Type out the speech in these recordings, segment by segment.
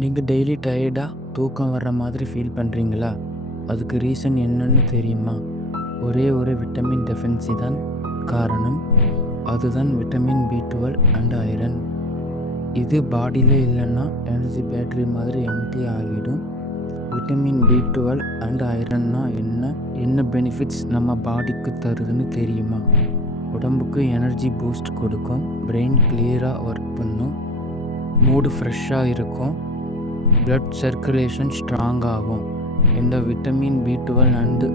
நீங்கள் டெய்லி டயர்டாக தூக்கம் வர்ற மாதிரி ஃபீல் பண்ணுறீங்களா? அதுக்கு ரீசன் என்னன்னு தெரியுமா? ஒரே ஒரு விட்டமின் டெஃபிஷியன்சி தான் காரணம். அதுதான் விட்டமின் B12 அண்ட் ஐரன். இது பாடியில் இல்லைன்னா எனர்ஜி பேட்டரி மாதிரி எம்டி ஆகிடும். விட்டமின் B12 அண்ட் ஐரன்னா என்ன பெனிஃபிட்ஸ் நம்ம பாடிக்கு தருதுன்னு தெரியுமா? உடம்புக்கு எனர்ஜி பூஸ்ட் கொடுக்கும், பிரெயின் கிளியராக ஒர்க் பண்ணும், மூடு ஃப்ரெஷ்ஷாக இருக்கும், பிளட் சர்க்குலேஷன் ஸ்ட்ராங் ஆகும். இந்த vitamin B12 and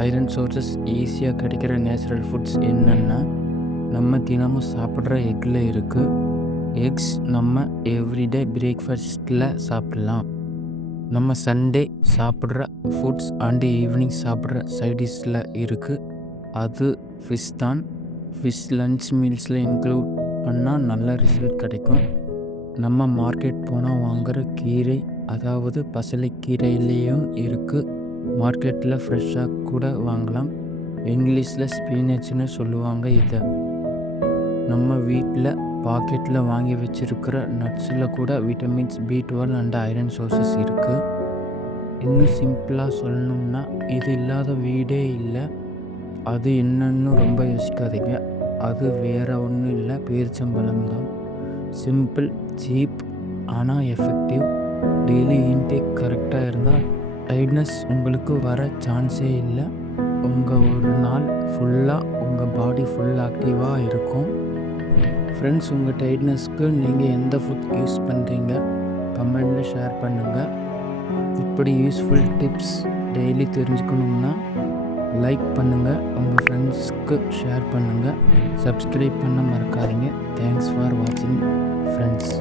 iron sources ஈஸியாக கிடைக்கிற நேச்சுரல் ஃபுட்ஸ் என்னென்னா, நம்ம தினமும் சாப்பிட்ற எக்கில் இருக்குது. எக்ஸ் நம்ம எவ்ரிடே பிரேக்ஃபாஸ்ட்டில் சாப்பிட்லாம். நம்ம சண்டே சாப்பிட்ற ஃபுட்ஸ் அண்டு ஈவினிங் சாப்பிட்ற சைடிஷில் இருக்குது. அது ஃபிஷ் தான். ஃபிஷ் லன்ச் மீல்ஸில் இன்க்ளூட் பண்ணால் நல்ல ரிசல்ட் கிடைக்கும். நம்ம மார்க்கெட் போனால் வாங்குகிற கீரை, அதாவது பசலைக்கீரையிலேயும் இருக்குது. மார்க்கெட்டில் ஃப்ரெஷ்ஷாக கூட வாங்கலாம். இங்கிலீஷில் ஸ்பீனச்சுன்னு சொல்லுவாங்க. இதை நம்ம வீட்டில் பாக்கெட்டில் வாங்கி வச்சுருக்கிற நட்ஸில் கூட vitamins B12 and iron sources இருக்குது. இன்னும் சிம்பிளாக சொல்லணும்னா, இது இல்லாத வீடே இல்லை. அது என்னன்னு ரொம்ப யோசிக்காதீங்க. அது வேறு ஒன்றும் இல்லை, பேரிச்சம்பழம் தான். சிம்பிள், சீப், ஆனால் எஃபெக்டிவ். டெய்லி இன்டேக் கரெக்டாக இருந்தால் டயர்ட்னஸ் உங்களுக்கு வர சான்ஸே இல்லை. உங்கள் ஒரு நாள் ஃபுல்லாக உங்கள் பாடி ஃபுல் ஆக்டிவாக இருக்கும். ஃப்ரெண்ட்ஸ், உங்கள் டயர்ட்னஸ்க்கு நீங்கள் எந்த ஃபுட் யூஸ் பண்ணுறீங்க கமெண்டில் ஷேர் பண்ணுங்கள். இப்படி யூஸ்ஃபுல் டிப்ஸ் டெய்லி தெரிஞ்சுக்கணுன்னா லைக் பண்ணுங்கள், உங்கள் ஃப்ரெண்ட்ஸ்க்கு ஷேர் பண்ணுங்கள், சப்ஸ்கிரைப் பண்ண மறக்காதீங்க. தேங்க்ஸ் ஃபார் வாட்சிங் ஃப்ரெண்ட்ஸ்.